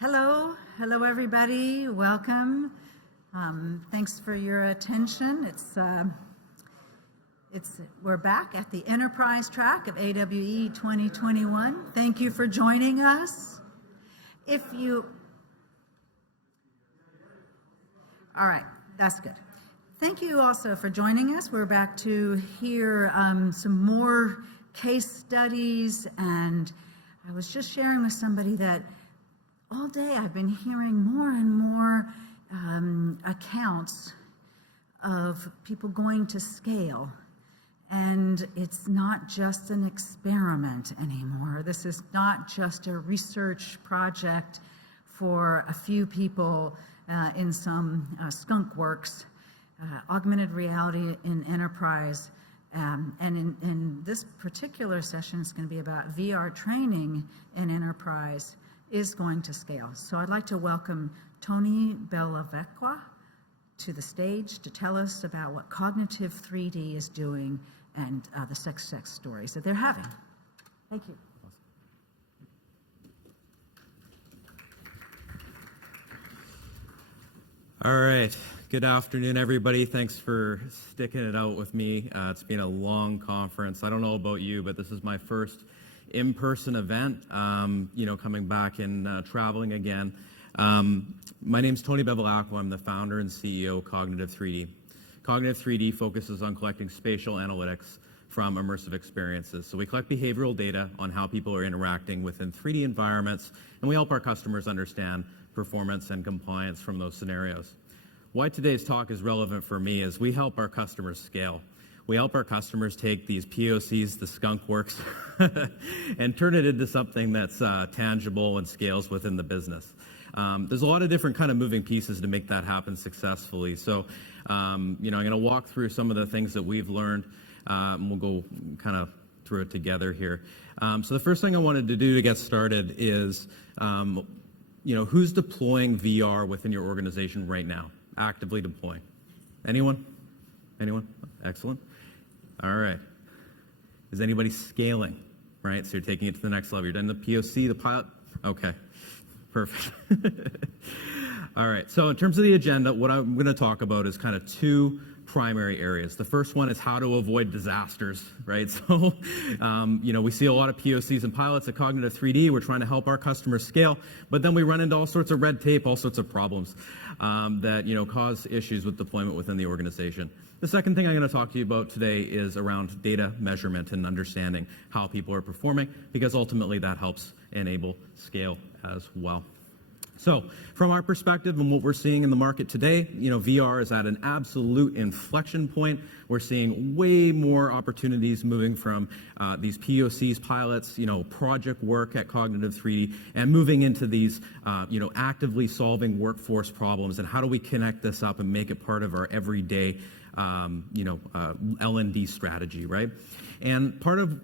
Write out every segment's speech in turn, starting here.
Hello everybody, welcome. Thanks for your attention. We're back at the Enterprise track of AWE 2021. Thank you for joining us. All right, that's good. Thank you also for joining us. We're back to hear some more case studies, and I was just sharing with somebody that all day I've been hearing more and more accounts of people going to scale. And it's not just an experiment anymore. This is not just a research project for a few people in some skunk works. Augmented reality in enterprise. And in this particular session, it's going to be about VR training in enterprise is going to scale. So I'd like to welcome Tony Bellavecqua to the stage to tell us about what Cognitive 3D is doing and the success stories that they're having. Thank you. All right. Good afternoon, everybody. Thanks for sticking it out with me. It's been a long conference. I don't know about you, but this is my first in-person event, coming back and traveling again. My name's Tony Bellavecqua. I'm the founder and CEO of Cognitive 3D. Cognitive 3D focuses on collecting spatial analytics from immersive experiences. So we collect behavioral data on how people are interacting within 3D environments, and we help our customers understand performance and compliance from those scenarios. Why today's talk is relevant for me is we help our customers scale. We help our customers take these POCs, the skunk works, and turn it into something that's tangible and scales within the business. There's a lot of different kind of moving pieces to make that happen successfully. So, I'm going to walk through some of the things that we've learned, and we'll go kind of through it together here. So the first thing I wanted to do to get started is, who's deploying VR within your organization right now? Actively deploying. Anyone? Anyone? Excellent. All right. Is anybody scaling? Right? So you're taking it to the next level. You're done the POC, the pilot? Okay. Perfect. All right. So in terms of the agenda, what I'm going to talk about is kind of two primary areas. The first one is how to avoid disasters, right? So, we see a lot of POCs and pilots at Cognitive 3D. We're trying to help our customers scale, but then we run into all sorts of red tape, all sorts of problems that, cause issues with deployment within the organization. The second thing I'm going to talk to you about today is around data measurement and understanding how people are performing, because ultimately that helps enable scale as well. So from our perspective and what we're seeing in the market today, VR is at an absolute inflection point. We're seeing way more opportunities moving from these POCs, pilots, project work at Cognitive 3D, and moving into these, actively solving workforce problems. And how do we connect this up and make it part of our everyday, L&D strategy, right? And part of,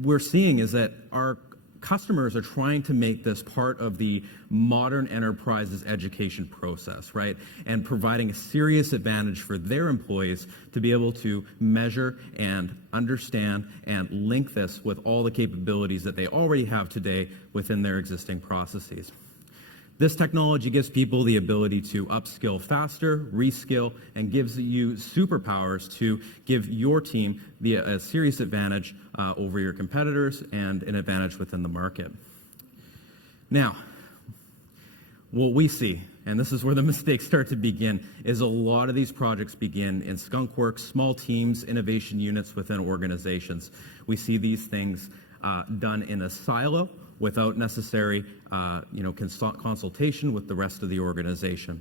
we're seeing is that our customers are trying to make this part of the modern enterprise's education process, right? And providing a serious advantage for their employees to be able to measure and understand and link this with all the capabilities that they already have today within their existing processes. This technology gives people the ability to upskill faster, reskill, and gives you superpowers to give your team a serious advantage over your competitors and an advantage within the market. Now, what we see, and this is where the mistakes start to begin, is a lot of these projects begin in skunkworks, small teams, innovation units within organizations. We see these things done in a silo, without necessary, consultation with the rest of the organization,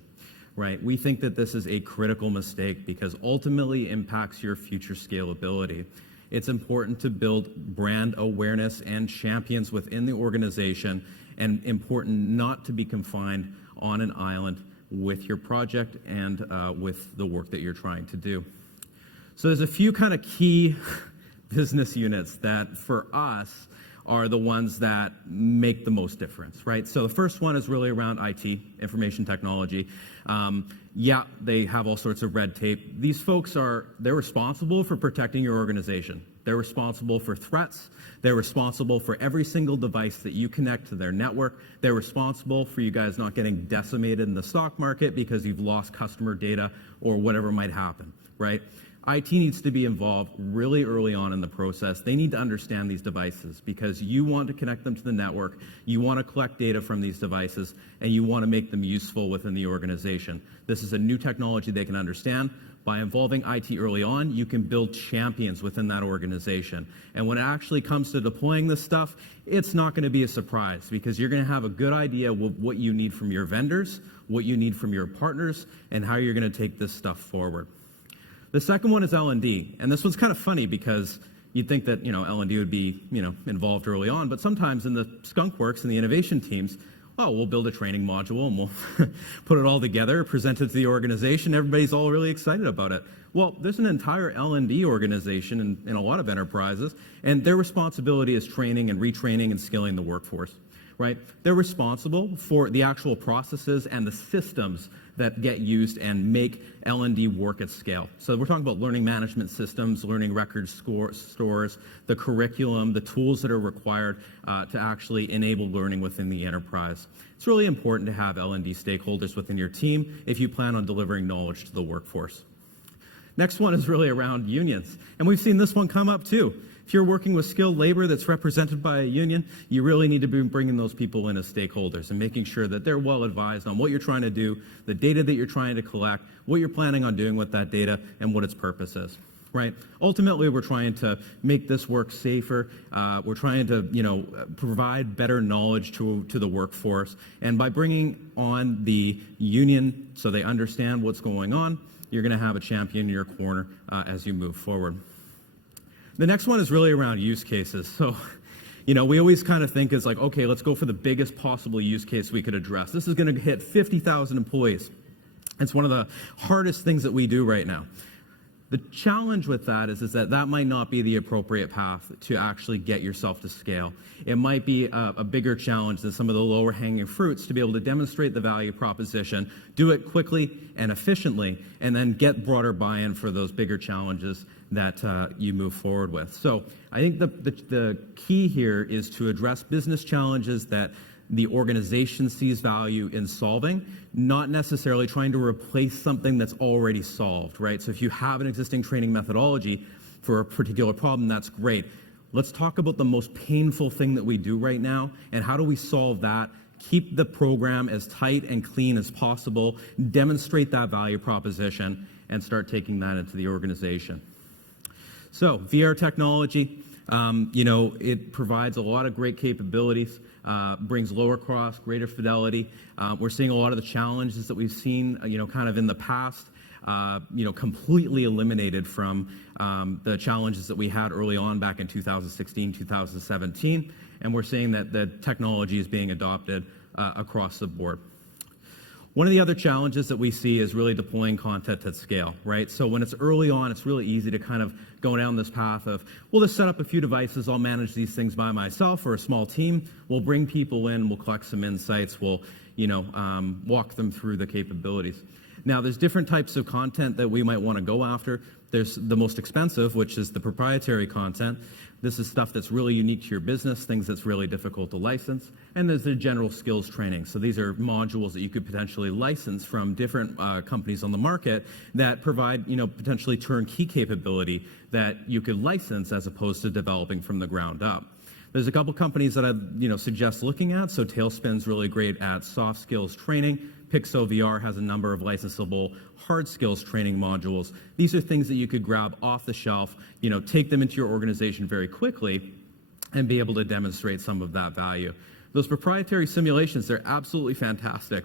right? We think that this is a critical mistake because ultimately impacts your future scalability. It's important to build brand awareness and champions within the organization, and important not to be confined on an island with your project and with the work that you're trying to do. So there's a few kind of key business units that for us are the ones that make the most difference, right? So the first one is really around IT, information technology. They have all sorts of red tape. These folks they're responsible for protecting your organization. They're responsible for threats. They're responsible for every single device that you connect to their network. They're responsible for you guys not getting decimated in the stock market because you've lost customer data or whatever might happen, right? IT needs to be involved really early on in the process. They need to understand these devices because you want to connect them to the network, you want to collect data from these devices, and you want to make them useful within the organization. This is a new technology they can understand. By involving IT early on, you can build champions within that organization. And when it actually comes to deploying this stuff, it's not going to be a surprise because you're going to have a good idea of what you need from your vendors, what you need from your partners, and how you're going to take this stuff forward. The second one is L&D, and this one's kind of funny because you'd think that L&D would be involved early on, but sometimes in the skunk works and the innovation teams, we'll build a training module and we'll put it all together, present it to the organization. Everybody's all really excited about it. Well, there's an entire L&D organization in a lot of enterprises, and their responsibility is training and retraining and skilling the workforce, right? They're responsible for the actual processes and the systems that get used and make L&D work at scale. So we're talking about learning management systems, learning record stores, the curriculum, the tools that are required to actually enable learning within the enterprise. It's really important to have L&D stakeholders within your team if you plan on delivering knowledge to the workforce. Next one is really around unions, and we've seen this one come up too. If you're working with skilled labor that's represented by a union, you really need to be bringing those people in as stakeholders and making sure that they're well advised on what you're trying to do, the data that you're trying to collect, what you're planning on doing with that data, and what its purpose is, right? Ultimately, we're trying to make this work safer. We're trying to, provide better knowledge to the workforce. And by bringing on the union so they understand what's going on, you're going to have a champion in your corner as you move forward. The next one is really around use cases. So, we always kind of think it's like, okay, let's go for the biggest possible use case we could address. This is going to hit 50,000 employees. It's one of the hardest things that we do right now. The challenge with that is that might not be the appropriate path to actually get yourself to scale. It might be a bigger challenge than some of the lower hanging fruits to be able to demonstrate the value proposition, do it quickly and efficiently, and then get broader buy-in for those bigger challenges that you move forward with. So I think the key here is to address business challenges that the organization sees value in solving, not necessarily trying to replace something that's already solved, right? So if you have an existing training methodology for a particular problem, that's great. Let's talk about the most painful thing that we do right now and how do we solve that, keep the program as tight and clean as possible, demonstrate that value proposition, and start taking that into the organization. So VR technology, it provides a lot of great capabilities, brings lower cost, greater fidelity. We're seeing a lot of the challenges that we've seen, kind of in the past, completely eliminated from the challenges that we had early on back in 2016, 2017. And we're seeing that the technology is being adopted across the board. One of the other challenges that we see is really deploying content at scale, right? So when it's early on, it's really easy to kind of go down this path of, we'll just set up a few devices, I'll manage these things by myself or a small team, we'll bring people in, we'll collect some insights, we'll, walk them through the capabilities. Now, there's different types of content that we might want to go after. There's the most expensive, which is the proprietary content. This is stuff that's really unique to your business, things that's really difficult to license. And there's the general skills training. So these are modules that you could potentially license from different companies on the market that provide, potentially turnkey capability that you could license as opposed to developing from the ground up. There's a couple companies that I'd suggest looking at. So Tailspin's really great at soft skills training. Pixo VR has a number of licensable hard skills training modules. These are things that you could grab off the shelf, take them into your organization very quickly and be able to demonstrate some of that value. Those proprietary simulations, they're absolutely fantastic.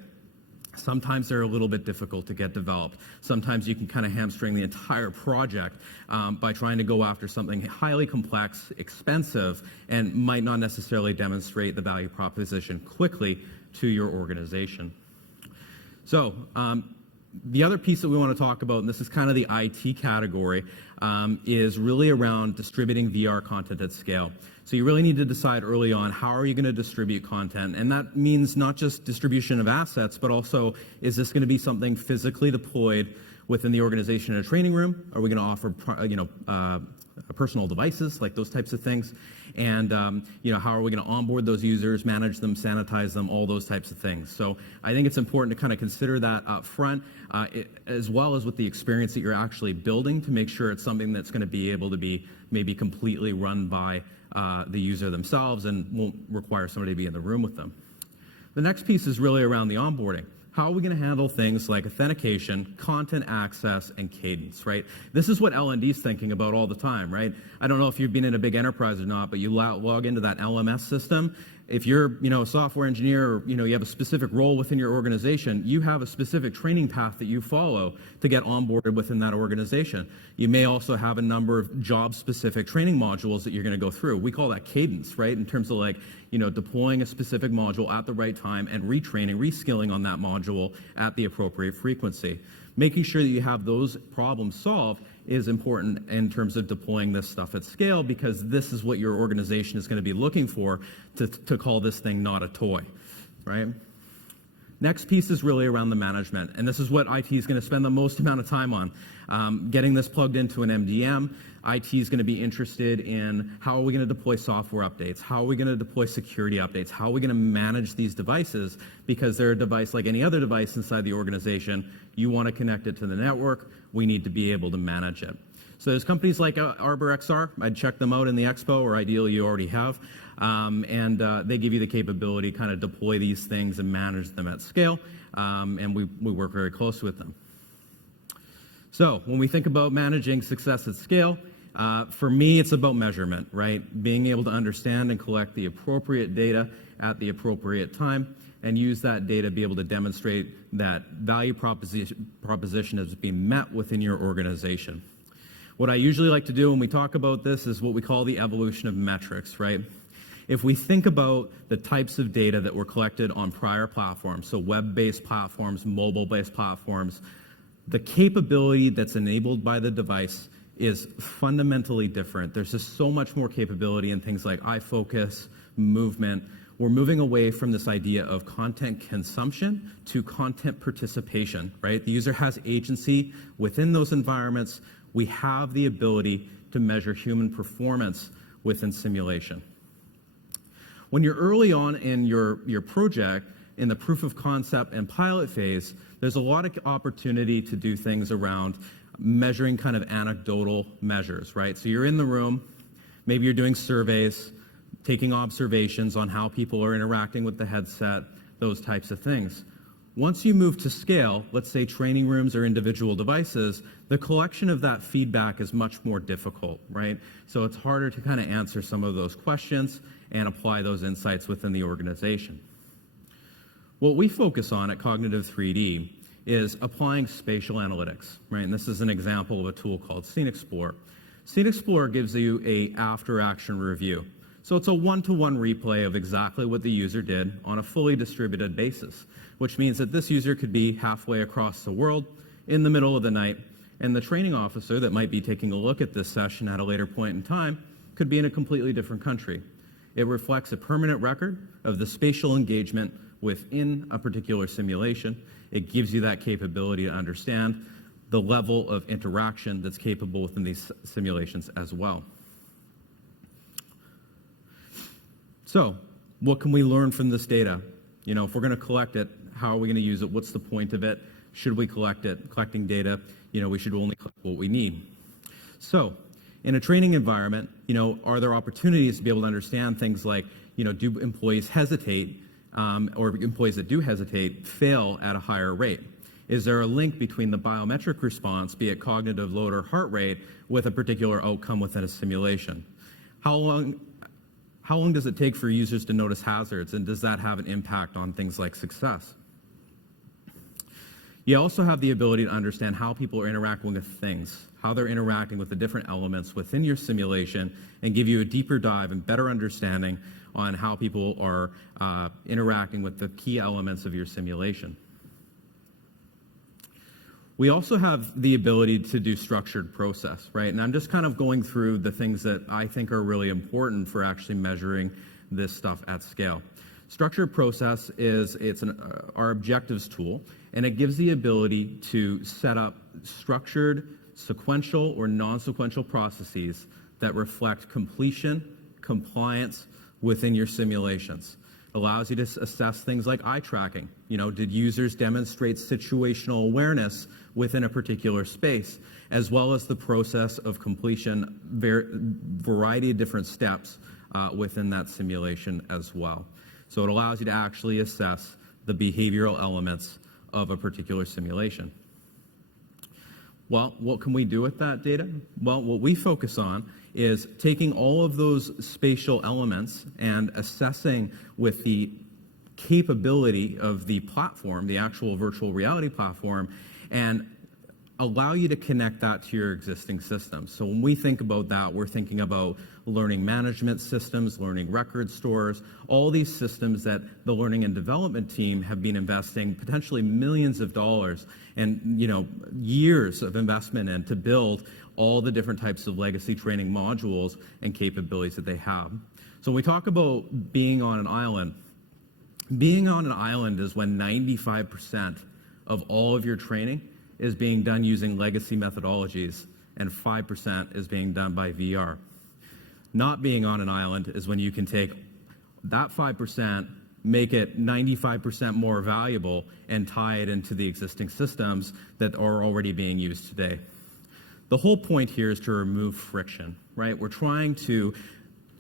Sometimes they're a little bit difficult to get developed. Sometimes you can kind of hamstring the entire project by trying to go after something highly complex, expensive, and might not necessarily demonstrate the value proposition quickly to your organization. So the other piece that we want to talk about, and this is kind of the IT category, is really around distributing VR content at scale. So you really need to decide early on, how are you going to distribute content? And that means not just distribution of assets, but also, is this going to be something physically deployed within the organization in a training room? Are we going to offer, personal devices, like those types of things? And how are we going to onboard those users, manage them, sanitize them, all those types of things? So I think it's important to kind of consider that up front, as well as with the experience that you're actually building, to make sure it's something that's going to be able to be maybe completely run by the user themselves and won't require somebody to be in the room with them. The next piece is really around the onboarding. How are we going to handle things like authentication, content access, and cadence, right? This is what L&D is thinking about all the time, right? I don't know if you've been in a big enterprise or not, but you log into that LMS system. If you're, a software engineer, or, you have a specific role within your organization, you have a specific training path that you follow to get onboarded within that organization. You may also have a number of job-specific training modules that you're going to go through. We call that cadence, right? In terms of deploying a specific module at the right time and retraining, reskilling on that module at the appropriate frequency. Making sure that you have those problems solved is important in terms of deploying this stuff at scale, because this is what your organization is going to be looking for to call this thing not a toy, right? Next piece is really around the management, and this is what IT is going to spend the most amount of time on. Getting this plugged into an MDM, IT is going to be interested in how are we going to deploy software updates, how are we going to deploy security updates, how are we going to manage these devices, because they're a device like any other device inside the organization. You want to connect it to the network, we need to be able to manage it. So there's companies like Arbor XR. I'd check them out in the expo, or ideally you already have. And they give you the capability to kind of deploy these things and manage them at scale. And we work very close with them. So when we think about managing success at scale, for me, it's about measurement, right? Being able to understand and collect the appropriate data at the appropriate time, and use that data to be able to demonstrate that value proposition is being met within your organization. What I usually like to do when we talk about this is what we call the evolution of metrics, right? If we think about the types of data that were collected on prior platforms, so web-based platforms, mobile-based platforms, the capability that's enabled by the device is fundamentally different. There's just so much more capability in things like eye focus, movement. We're moving away from this idea of content consumption to content participation, right? The user has agency within those environments. We have the ability to measure human performance within simulation. When you're early on in your project, in the proof of concept and pilot phase, there's a lot of opportunity to do things around measuring kind of anecdotal measures, right? So you're in the room, maybe you're doing surveys, taking observations on how people are interacting with the headset, those types of things. Once you move to scale, let's say training rooms or individual devices, the collection of that feedback is much more difficult, right? So it's harder to kind of answer some of those questions and apply those insights within the organization. What we focus on at Cognitive 3D is applying spatial analytics, right? And this is an example of a tool called Scene Explorer. Scene Explorer gives you a after-action review. So it's a one-to-one replay of exactly what the user did on a fully distributed basis, which means that this user could be halfway across the world in the middle of the night, and the training officer that might be taking a look at this session at a later point in time could be in a completely different country. It reflects a permanent record of the spatial engagement within a particular simulation. It gives you that capability to understand the level of interaction that's capable within these simulations as well. So, what can we learn from this data? If we're going to collect it, how are we going to use it? What's the point of it? Should we collect it? Collecting data, we should only collect what we need. So, in a training environment, are there opportunities to be able to understand things like, do employees hesitate, or employees that do hesitate fail at a higher rate? Is there a link between the biometric response, be it cognitive load or heart rate, with a particular outcome within a simulation? How long does it take for users to notice hazards, and does that have an impact on things like success? You also have the ability to understand how people are interacting with things, how they're interacting with the different elements within your simulation, and give you a deeper dive and better understanding on how people are interacting with the key elements of your simulation. We also have the ability to do structured process, right? And I'm just kind of going through the things that I think are really important for actually measuring this stuff at scale. Structured process is our objectives tool, and it gives the ability to set up structured, sequential or non-sequential processes that reflect completion, compliance within your simulations. It allows you to assess things like eye tracking. Did users demonstrate situational awareness within a particular space, as well as the process of completion, variety of different steps within that simulation as well. So it allows you to actually assess the behavioral elements of a particular simulation. Well, what can we do with that data? Well, what we focus on is taking all of those spatial elements and assessing with the capability of the platform, the actual virtual reality platform, and allow you to connect that to your existing systems. So when we think about that, we're thinking about learning management systems, learning record stores, all these systems that the learning and development team have been investing potentially millions of dollars and years of investment in to build all the different types of legacy training modules and capabilities that they have. So when we talk about being on an island is when 95% of all of your training is being done using legacy methodologies, and 5% is being done by VR. Not being on an island is when you can take that 5%, make it 95% more valuable, and tie it into the existing systems that are already being used today. The whole point here is to remove friction, right? We're trying to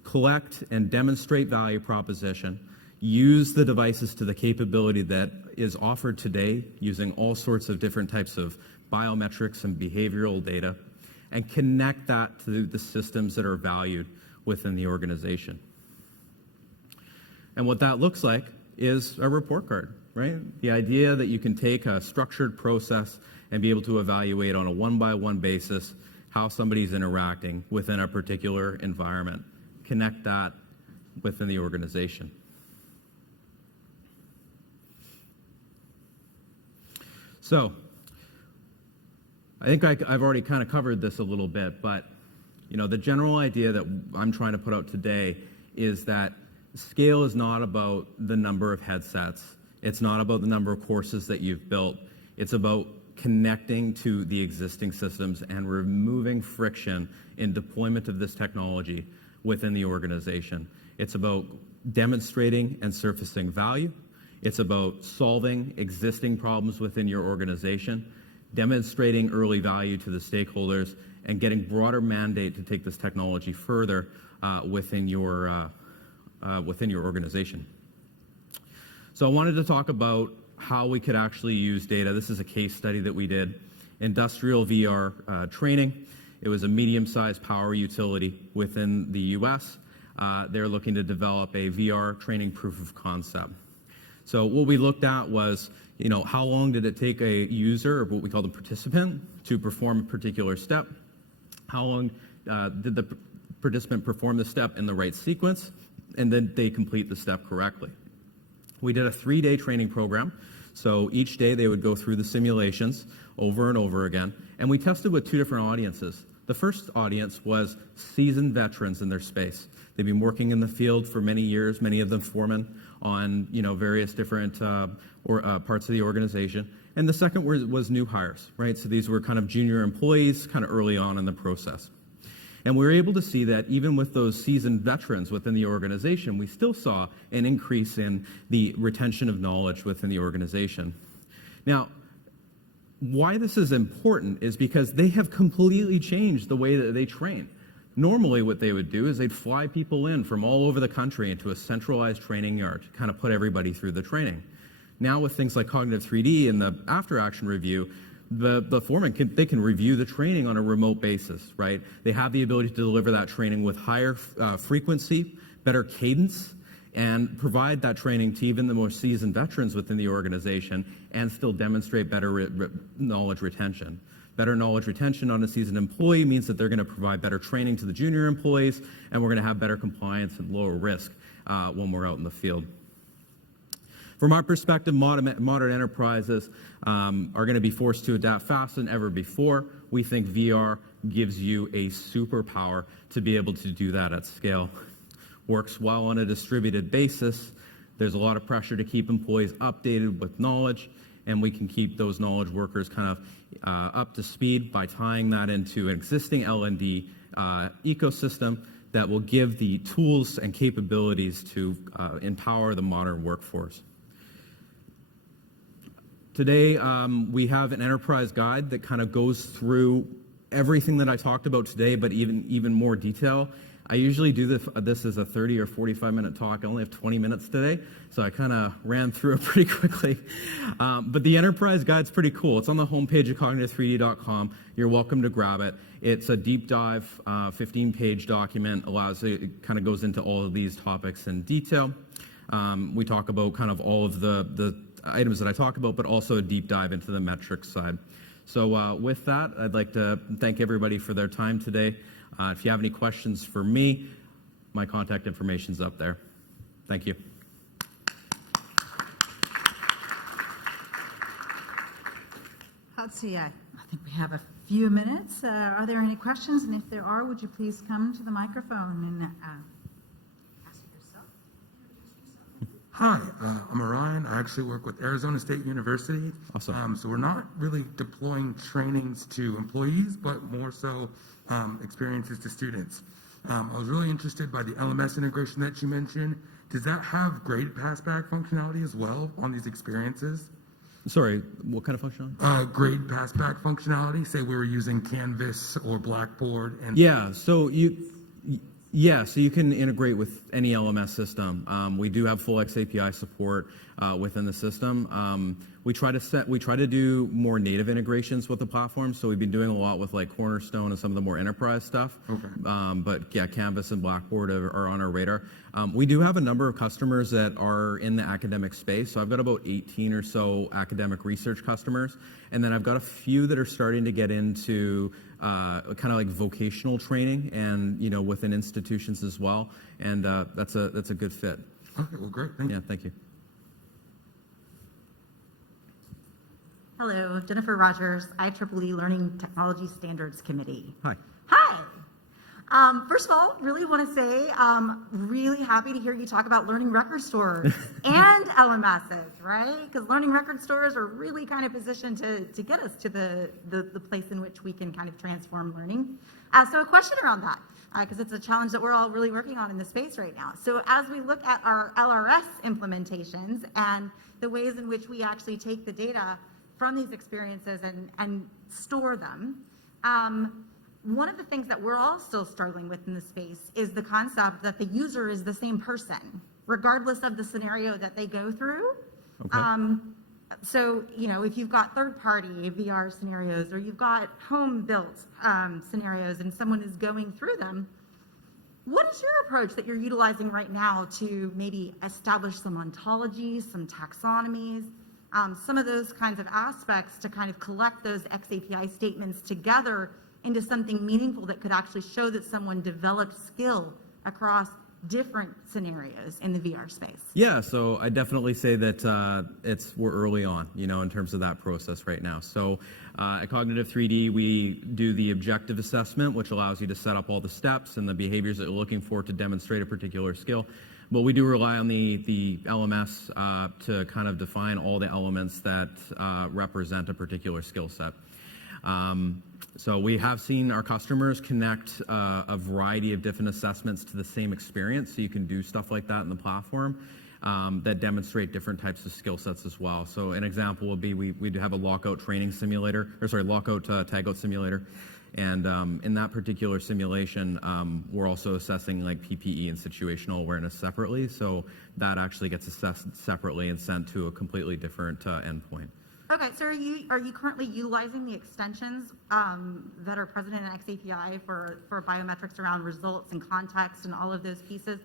collect and demonstrate value proposition, use the devices to the capability that is offered today using all sorts of different types of biometrics and behavioral data, and connect that to the systems that are valued within the organization. And what that looks like is a report card, right? The idea that you can take a structured process and be able to evaluate on a one-by-one basis how somebody's interacting within a particular environment, connect that within the organization. So, I think I've already kind of covered this a little bit, but the general idea that I'm trying to put out today is that scale is not about the number of headsets. It's not about the number of courses that you've built. It's about connecting to the existing systems and removing friction in deployment of this technology within the organization. It's about demonstrating and surfacing value. It's about solving existing problems within your organization, demonstrating early value to the stakeholders, and getting broader mandate to take this technology further within your organization. So I wanted to talk about how we could actually use data. This is a case study that we did. Industrial VR training. It was a medium-sized power utility within the US. They're looking to develop a VR training proof of concept. So what we looked at was, how long did it take a user, or what we call the participant, to perform a particular step? How long did the participant perform the step in the right sequence? And then they complete the step correctly. We did a 3-day training program. So each day they would go through the simulations over and over again. And we tested with 2 different audiences. The first audience was seasoned veterans in their space. They've been working in the field for many years, many of them foremen on various different parts of the organization. And the second was new hires, right? So these were kind of junior employees kind of early on in the process. And we were able to see that even with those seasoned veterans within the organization, we still saw an increase in the retention of knowledge within the organization. Now, why this is important is because they have completely changed the way that they train. Normally what they would do is they'd fly people in from all over the country into a centralized training yard to kind of put everybody through the training. Now with things like cognitive 3D and the after-action review, the foreman can review the training on a remote basis, right? They have the ability to deliver that training with higher frequency, better cadence, and provide that training to even the more seasoned veterans within the organization and still demonstrate better knowledge retention. Better knowledge retention on a seasoned employee means that they're going to provide better training to the junior employees, and we're going to have better compliance and lower risk when we're out in the field. From our perspective, modern enterprises are going to be forced to adapt faster than ever before. We think VR gives you a superpower to be able to do that at scale. Works well on a distributed basis, There's a lot of pressure to keep employees updated with knowledge, and we can keep those knowledge workers kind of up to speed by tying that into an existing L&D ecosystem that will give the tools and capabilities to empower the modern workforce. Today, we have an enterprise guide that kind of goes through everything that I talked about today, but even more detail. I usually do this as a 30 or 45-minute talk. I only have 20 minutes today, so I kind of ran through it pretty quickly. But the enterprise guide's pretty cool. It's on the homepage of cognitive3d.com. You're welcome to grab it. It's a deep dive, 15-page document. It kind of goes into all of these topics in detail. We talk about kind of all of the items that I talk about, but also a deep dive into the metrics side. So with that, I'd like to thank everybody for their time today. If you have any questions for me, my contact information's up there. Thank you. Let's see, I think we have a few minutes. Are there any questions? And if there are, would you please come to the microphone and ask yourself? Hi, I'm Orion. I actually work with Arizona State University. Awesome. So we're not really deploying trainings to employees, but more so experiences to students. I was really interested by the LMS integration that you mentioned. Does that have grade passback functionality as well on these experiences? Sorry, what kind of functionality? Grade passback functionality. Say we were using Canvas or Blackboard. And Yeah, so you can integrate with any LMS system. We do have full XAPI support within the system. We try to do more native integrations with the platform. So we've been doing a lot with like Cornerstone and some of the more enterprise stuff. Okay. But yeah, Canvas and Blackboard are on our radar. We do have a number of customers that are in the academic space. So I've got about 18 or so academic research customers, and then I've got a few that are starting to get into kind of like vocational training and within institutions as well. And that's a good fit. Okay, well, great. Thank you. Yeah, thank you. Hello, Jennifer Rogers, IEEE Learning Technology Standards Committee. Hi. Hi. First of all, really want to say really happy to hear you talk about learning record stores and LMSs, right? Because learning record stores are really kind of positioned to get us to the place in which we can kind of transform learning. So a question around that, because it's a challenge that we're all really working on in the space right now. So as we look at our LRS implementations and the ways in which we actually take the data from these experiences and store them, one of the things that we're all still struggling with in the space is the concept that the user is the same person, regardless of the scenario that they go through. Okay. So, if you've got third-party VR scenarios or you've got home-built scenarios and someone is going through them, what is your approach that you're utilizing right now to maybe establish some ontologies, some taxonomies, some of those kinds of aspects to kind of collect those XAPI statements together into something meaningful that could actually show that someone developed skill across different scenarios in the VR space? Yeah, so I definitely say that we're early on, in terms of that process right now. So at Cognitive 3D, we do the objective assessment, which allows you to set up all the steps and the behaviors that you're looking for to demonstrate a particular skill. But we do rely on the LMS to kind of define all the elements that represent a particular skill set. So we have seen our customers connect a variety of different assessments to the same experience. So you can do stuff like that in the platform that demonstrate different types of skill sets as well. So an example would be we do have a lockout training simulator, lockout tagout simulator. And in that particular simulation, we're also assessing like PPE and situational awareness separately. So that actually gets assessed separately and sent to a completely different endpoint. Okay, so are you currently utilizing the extensions that are present in XAPI for biometrics around results and context and all of those pieces,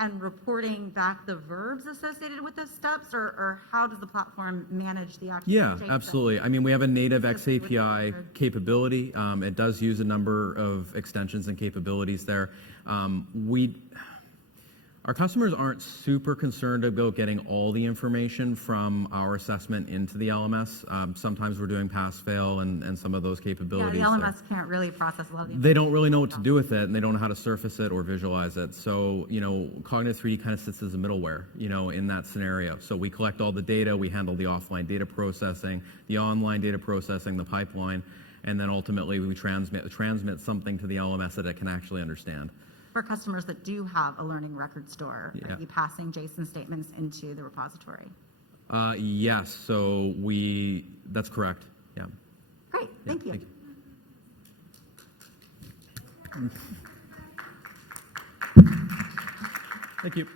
and reporting back the verbs associated with those steps, or how does the platform manage the actual? Yeah, absolutely. I mean, we have a native XAPI capability. It does use a number of extensions and capabilities there. Our customers aren't super concerned about getting all the information from our assessment into the LMS. Sometimes we're doing pass-fail and some of those Yeah, capabilities. the LMS can't really process a lot of the They don't really know what to do with it, and they don't know how to surface it or visualize it. So, Cognitive 3D kind of sits as a middleware, in that scenario. So we collect all the data, we handle the offline data processing, the online data processing, the pipeline, and then ultimately we transmit something to the LMS that it can actually understand. For customers that do have a learning record store, Yeah. are you passing JSON statements into the repository? Yes, so that's correct, yeah. Great, Yeah, thank you. Thank you.